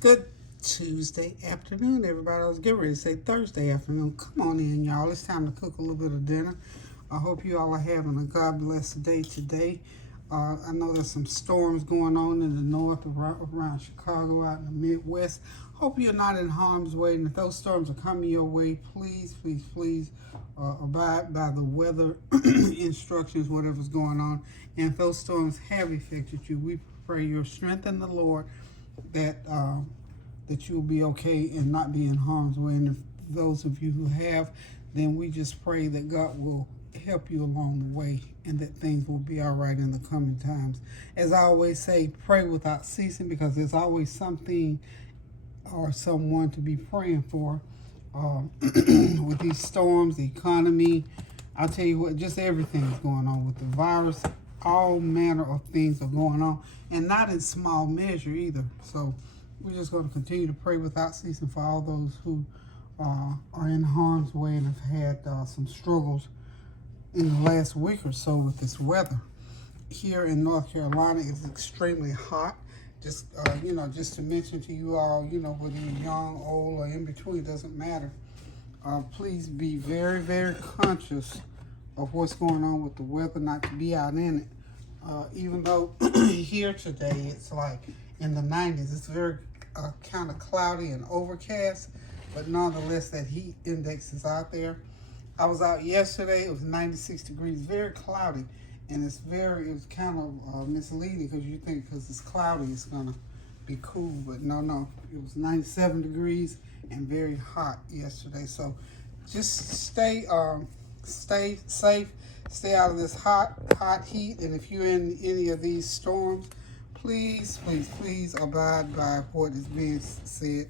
Good Tuesday afternoon, everybody. I was getting ready to say Thursday afternoon. Come on in, y'all. It's time to cook a little bit of dinner. I hope you all are having a God blessed day today. I know there's some storms going on in the north, around Chicago, out in the Midwest. Hope you're not in harm's way. And if those storms are coming your way, please abide by the weather instructions, whatever's going on. And if those storms have affected you, we pray your strength in the Lord that you'll be okay and not be in harm's way. And if those of you who have, then we just pray that God will help you along the way and that things will be all right in the coming times. As I always say, pray without ceasing, because there's always something or someone to be praying for. With these storms, the economy, I'll tell you what, just everything's going on with the virus. All manner of things are going on, and not in small measure either. So we're just going to continue to pray without ceasing for all those who are in harm's way and have had some struggles in the last week or so with this weather. Here in North Carolina, it's extremely hot. Just just to mention to you all, whether you're young, old, or in between, doesn't matter. Please be very, very conscious of what's going on with the weather, not to be out in it. Even though here today it's like in the 90s, it's very kind of cloudy and overcast, but nonetheless that heat index is out there. I was out yesterday, it was 96 degrees, very cloudy, and it was kind of misleading, because you think because it's cloudy it's gonna be cool, but no, it was 97 degrees and very hot yesterday. So just stay safe, stay out of this hot heat, and if you're in any of these storms, please abide by what is being said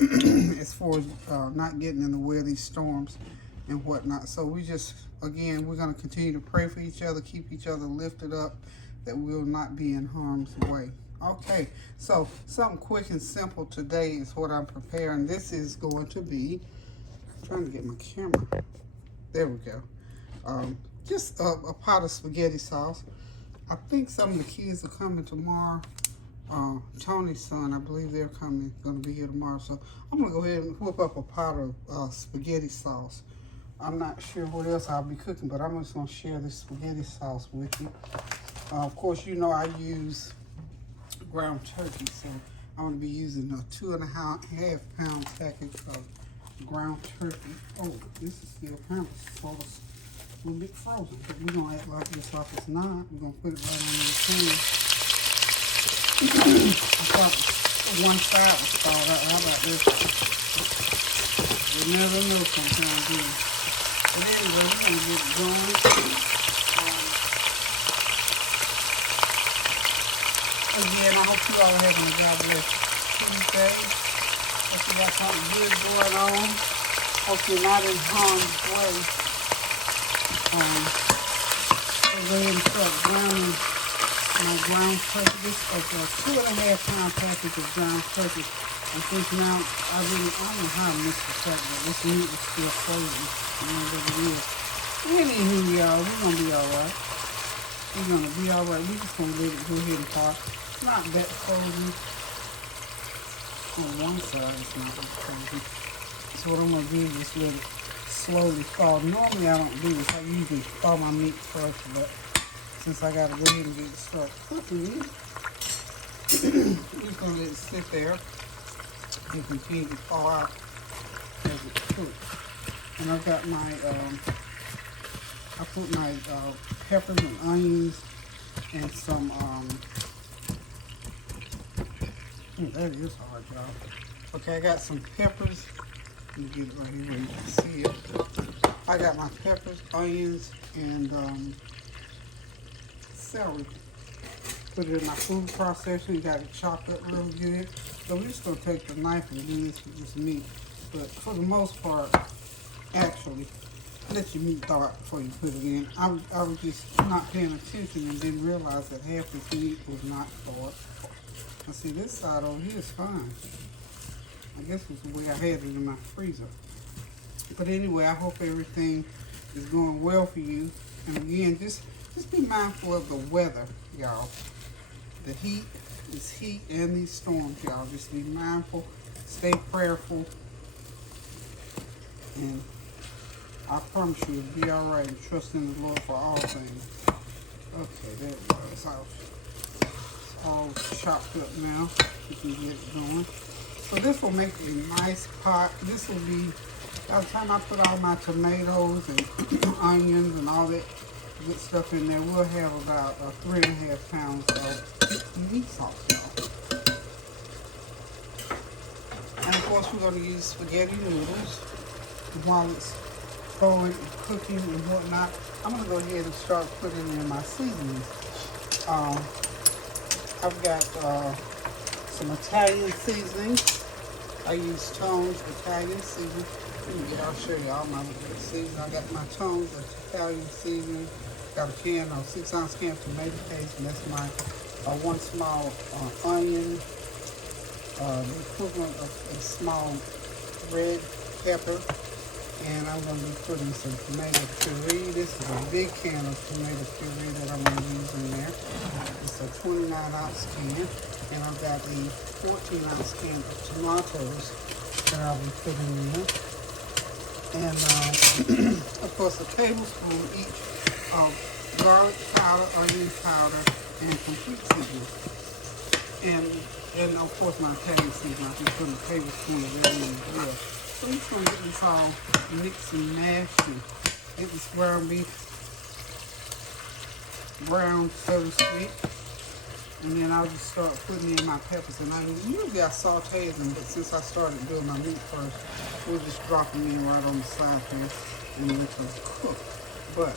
as far as not getting in the way of these storms and whatnot. So we're going to continue to pray for each other, keep each other lifted up, that we'll not be in harm's way. Okay, so something quick and simple today is what I'm preparing. This is going to be, I'm trying to get my camera. There we go. Just a pot of spaghetti sauce. I think some of the kids are coming tomorrow. Tony's son, I believe they're going to be here tomorrow. So I'm going to go ahead and whip up a pot of spaghetti sauce. I'm not sure what else I'll be cooking, but I'm just going to share this spaghetti sauce with you. Of course, I use ground turkey, so I'm going to be using a 2.5 pound package of ground turkey. Oh, this is still apparently a little bit frozen, but we're going to act like this like it's not. We're going to put it right in the pan. I thought one side was thawed out. How about this? You never know sometimes, do you? But anyway, we're going to get it going. Again, I hope you all are having a God bless Tuesday. Hope you got something good going on. Hope you're not in harm's way. I'll go ahead and start browning my ground turkey. This is a 2.5 pound package of ground turkey. And since now I don't know how to mix the turkey, but this meat is still frozen. Anywho, y'all, we're gonna be alright. We're just gonna let it go ahead and thaw. It's not that frozen. On one side, it's not that frozen. So what I'm gonna do is just let it slowly thaw. Normally I don't do this. I usually thaw my meat first, but since I gotta go ahead and get it started cooking, I'm just gonna let it sit there and continue to thaw out as it cooks. And I've got my I put my peppers and onions and some that is hard, y'all. Okay, I got some peppers. Let me get it right here where you can see it. I got my peppers, onions, and celery. Put it in my food processor. You got it chopped up real good. So we're just gonna take the knife and do this with this meat. But for the most part, actually, let your meat thaw out before you put it in. I was just not paying attention and didn't realize that half this meat was not thawed. Now see, this side over here is fine. I guess it's the way I had it in my freezer. But anyway, I hope everything is going well for you. And again, just be mindful of the weather, y'all. The heat, this heat and these storms, y'all. Just be mindful, stay prayerful, and I promise you it'll be all right, and trust in the Lord for all things. Okay, there it goes. It's all chopped up now. You can get it going. So this will make a nice pot. This will be, by the time I put all my tomatoes and onions and all that good stuff in there, we'll have about 3.5 pounds of meat sauce, y'all. And of course, we're going to use spaghetti noodles. While it's going and cooking and whatnot, I'm going to go ahead and start putting in my seasonings. I've got some Italian seasonings. I use Tone's Italian seasoning. I'll show you all my seasoning. I got my Tone's Italian seasoning. Got a can, a 6-ounce can of tomato paste, and that's my 1 small onion, the equivalent of a small red pepper. And I'm going to be putting some tomato puree. This is a big can of tomato puree that I'm going to use in there. It's a 29-ounce can. And I've got a 14-ounce can of tomatoes that I'll be putting in. And, of course, a tablespoon each of garlic powder, onion powder, and complete seasoning. And of course, my Italian seasoning, I'll be putting a tablespoon of that in as well. So I'm just going to get this all mixed and mashed and get this ground beef brown, so to speak. And then I'll just start putting in my peppers and onions. Usually I saute them, but since I started doing my meat first, we'll just drop them in right on the side here and let them cook. But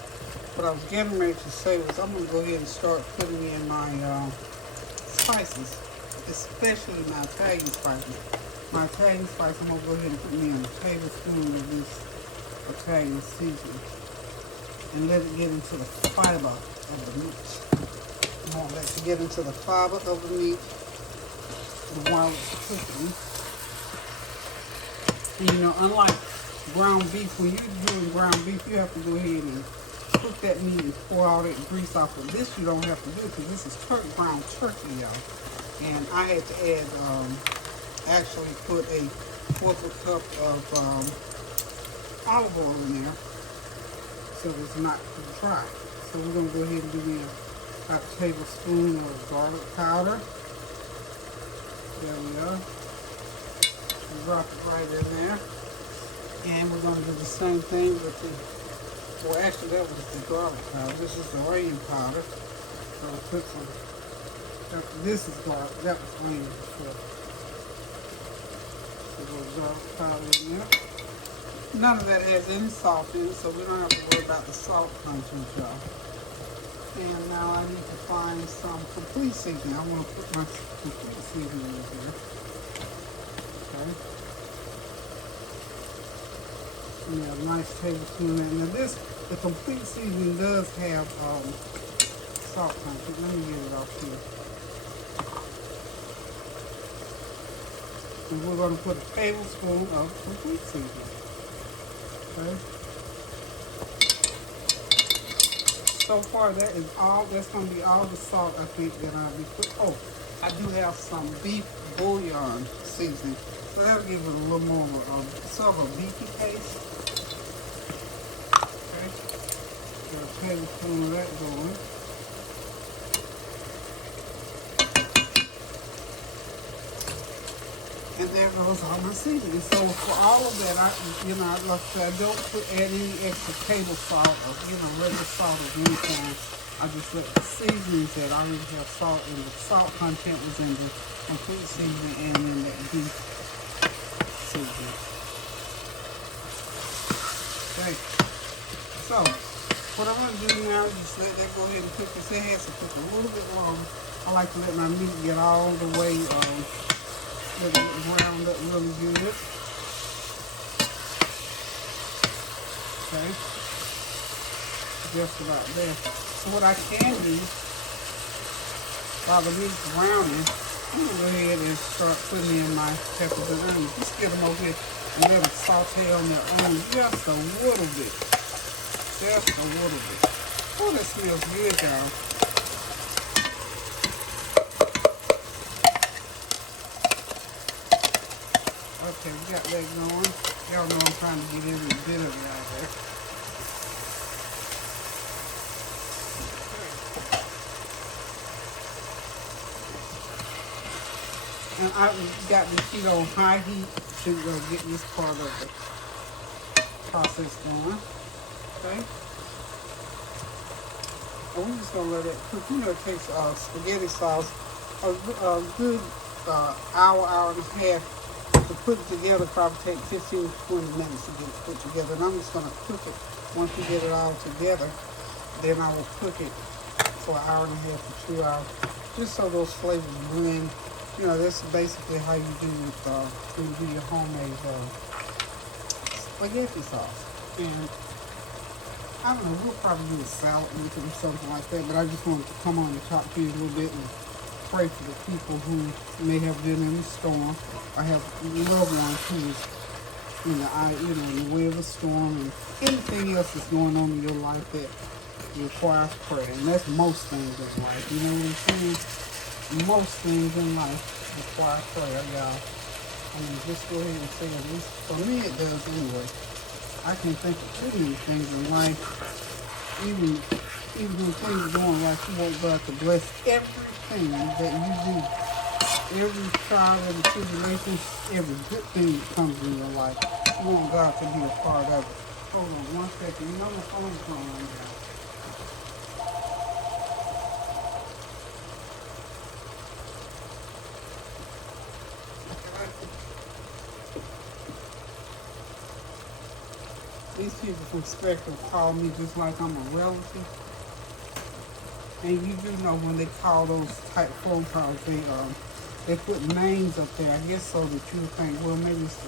what I was getting ready to say was I'm going to go ahead and start putting in my spices, especially my Italian spices. My Italian spice, I'm going to go ahead and put me in a tablespoon of this Italian seasoning and let it get into the fiber of the meat. I want that to get into the fiber of the meat while it's cooking. And, you know, unlike ground beef, when you're doing ground beef, you have to go ahead and cook that meat and pour all that grease off of this. You don't have to do it because this is ground turkey, y'all. And I had to add actually put a 1/4 cup of olive oil in there so it's not dry. So we're going to go ahead and do about a tablespoon of garlic powder. There we go. Drop it right in there. And we're going to do the same thing with the, well actually that was the garlic powder. This is the onion powder. So I put some, this is garlic, that was onion before. Garlic powder in there. None of that has any salt in it, so we don't have to worry about the salt content, y'all. And now I need to find some complete seasoning. I want to put my complete seasoning in here. Okay. Yeah, a nice tablespoon. And now this, the complete seasoning does have salt content. Let me get it off here. And we're going to put a tablespoon of complete seasoning. Okay. So far, that is all. That's going to be all the salt I think that I'll be putting. Oh, I do have some beef bouillon seasoning, so that'll give it a little more of sort of a beefy taste. Okay. Got a tablespoon of that going. And there goes all my seasoning. So for all of that, like I said, I don't add any extra table salt or regular salt of any kind. I just let the seasonings that I already have salt in. The salt content was in the complete seasoning and in that beef seasoning. Okay. So what I'm going to do now is just let that go ahead and cook. It has to cook a little bit longer. I like to let my meat get all the way let it browned up really good. Okay. Just about there. So what I can do, while the meat's browning, I'm going to go ahead and start putting in my peppers and onions. Just get them over here and let them saute on their own just a little bit. Just a little bit. Oh, that smells good, y'all. Okay, we got that going. Y'all know I'm trying to get every bit of it out there. And I got this heat on high heat to get this part of the process going. Okay. And we're just gonna let it cook. You know, it takes spaghetti sauce a good hour and a half to put it together. Probably take 15 to 20 minutes to get it put together. And I'm just gonna cook it once we get it all together. Then I will cook it for an hour and a half to 2 hours, just so those flavors blend. You know, that's basically how you do with when you do your homemade spaghetti sauce. And I don't know, we'll probably do a salad with it or something like that, but I just wanted to come on and talk to you a little bit and pray for the people who may have been in the storm or have loved ones who is in the way of a storm, and anything else that's going on in your life that requires prayer. And that's most things in life. You know what I'm saying? Most things in life require prayer, y'all. I mean, just go ahead and say it. At least for me it does anyway. I can think of too many things in life. Even when things are going right, you want God to bless everything that you do. Every trial, every tribulation, every good thing that comes in your life. You want God to be a part of it. Hold on one second. You know my phone's going on now. These people from Spectrum call me just like I'm a relative. And you do know when they call those type phone calls, they put names up there. I guess so that you would think, well, maybe it's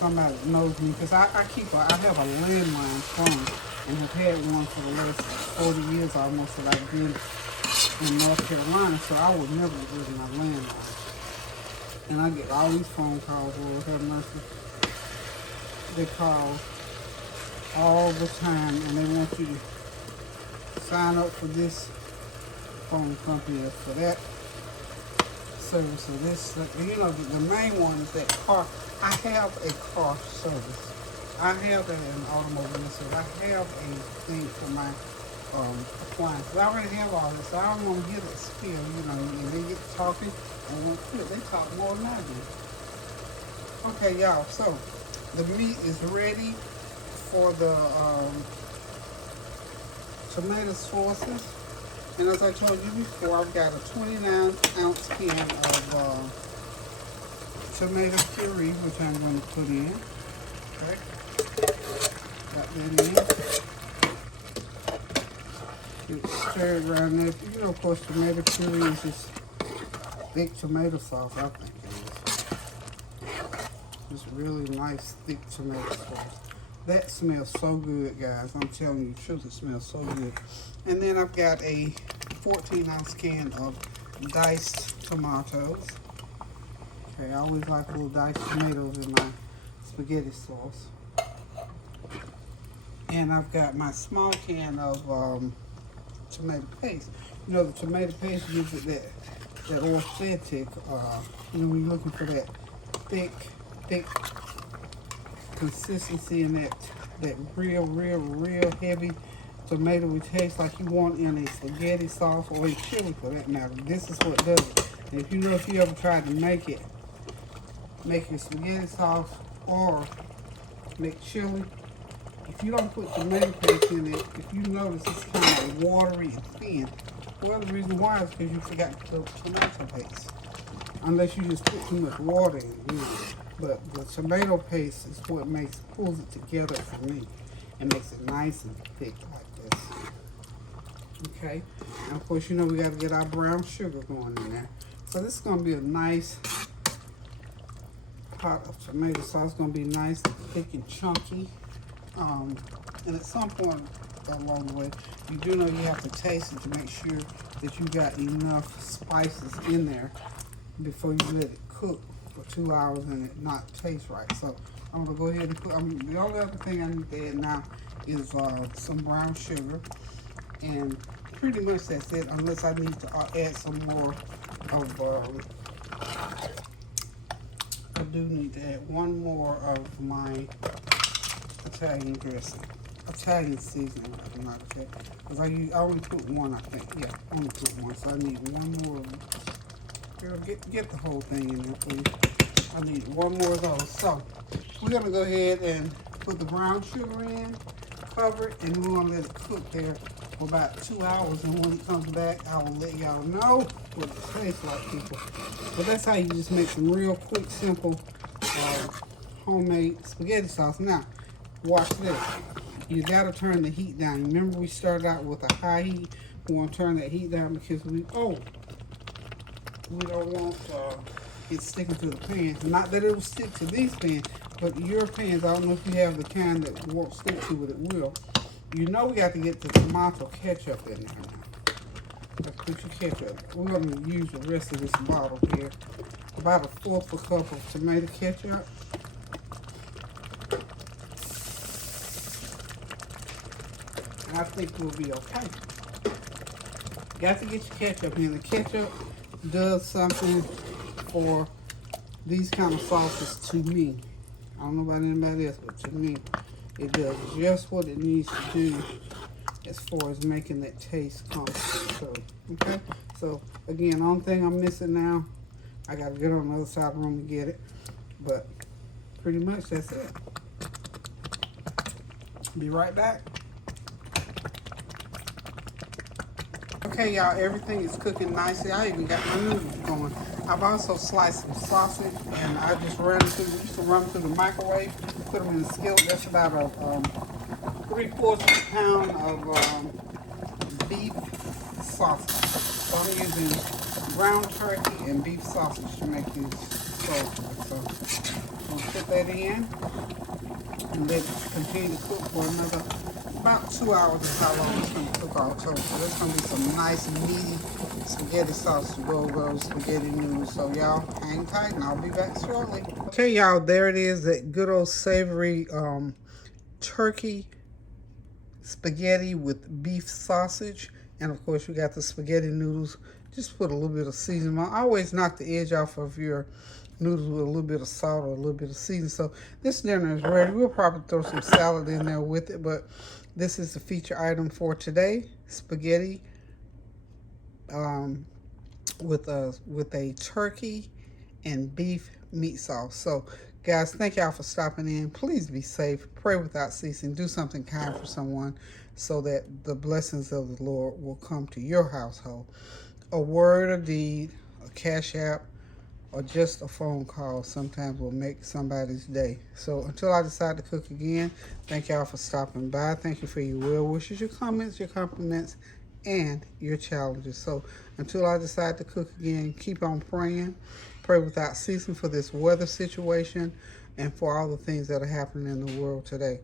somebody that knows me. Because I have a landline phone and have had one for the last 40 years almost that I've been in North Carolina. So I would never get rid of my landline. And I get all these phone calls, Lord have mercy. They call all the time, and they want you to sign up for this phone company or for that service or this. You know, the main one is that car. I have a car service. I have that in automobile service. I have a thing for my appliances. I already have all this. So I don't want to hear that spiel, you know, and they get talking and won't quit. They talk more than I do. Okay, y'all, so the meat is ready for the tomato sauces. And as I told you before, I've got a 29-ounce can of tomato puree, which I'm going to put in. Okay, got that in. Stir it around there. You know, of course, tomato puree is just thick tomato sauce, I think it is. Just really nice, thick tomato sauce. That smells so good, guys. I'm telling you the truth, it smells so good. And then I've got a 14-ounce can of diced tomatoes. Okay, I always like little diced tomatoes in my spaghetti sauce. And I've got my small can of tomato paste. You know, the tomato paste gives it that authentic, you know, when you're looking for that thick consistency and that real heavy tomato would taste like you want in a spaghetti sauce or a chili for that matter. This is what does it. And if you ever tried to make your spaghetti sauce or make chili, if you don't put tomato paste in it, if you notice it's kind of watery and thin, well, the reason why is because you forgot to put tomato paste. Unless you just put too much water in it, you know. But the tomato paste is what pulls it together for me and makes it nice and thick like this. Okay, and of course, you know, we got to get our brown sugar going in there. So this is going to be a nice pot of tomato sauce. It's going to be nice and thick and chunky. And at some point along the way, you do know you have to taste it to make sure that you got enough spices in there before you let it cook for 2 hours and it not taste right. So I'm going to go ahead and put, the only other thing I need to add now is some brown sugar. And pretty much that's it, unless I need to add some more of do need to add one more of my Italian dressing. Italian seasoning, not that. Because I only put one, I think. Yeah, I only put one. So I need one more. Girl, get the whole thing in there, please. I need one more of those. So we're going to go ahead and put the brown sugar in, cover it, and we're going to let it cook there for about 2 hours. And when it comes back, I will let y'all know what it tastes like, people. But that's how you just make some real quick, simple, homemade spaghetti sauce. Now, watch this. You got to turn the heat down. Remember, we started out with a high heat. We want to turn that heat down because we don't want it sticking to the pan. Not that it will stick to these pans, but your pans, I don't know if you have the kind that won't stick to it, it will. You know we got to get the tomato ketchup in there now. Let's put your ketchup. We're going to use the rest of this bottle here. About a fourth of a cup of tomato ketchup. And I think we'll be okay. Got to get your ketchup in. The ketchup does something for these kind of sauces to me. I don't know about anybody else, but to me, it does just what it needs to do as far as making that taste come through. Okay? So, again, only thing I'm missing now, I got to get on the other side of the room to get it. But pretty much that's it. Be right back. Okay, y'all, everything is cooking nicely. I even got my noodles going. I've also sliced some sausage, and I just used to run through the microwave, put them in the skillet. That's about a 3/4 pound of beef sausage. So I'm using ground turkey and beef sausage to make these sausages. So I'm going to put that in and let it continue to cook for another about 2 hours is how long it's going to cook also. So there's going to be some nice meaty spaghetti sauce to go over those spaghetti noodles. So y'all hang tight and I'll be back shortly. Okay, y'all, there it is, that good old savory turkey spaghetti with beef sausage. And of course we got the spaghetti noodles. Just put a little bit of seasoning on. I always knock the edge off of your noodles with a little bit of salt or a little bit of seasoning. So this dinner is ready. We'll probably throw some salad in there with it, but this is the feature item for today: spaghetti with a turkey and beef meat sauce. So guys, thank y'all for stopping in. Please be safe, pray without ceasing, do something kind for someone so that the blessings of the Lord will come to your household. A word, a deed, a cash app, or just a phone call sometimes will make somebody's day. So until I decide to cook again, thank y'all for stopping by. Thank you for your well wishes, your comments, your compliments, and your challenges. So until I decide to cook again, keep on praying. Pray without ceasing for this weather situation and for all the things that are happening in the world today.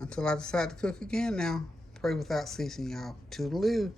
Until I decide to cook again now, pray without ceasing, y'all. Toodaloo.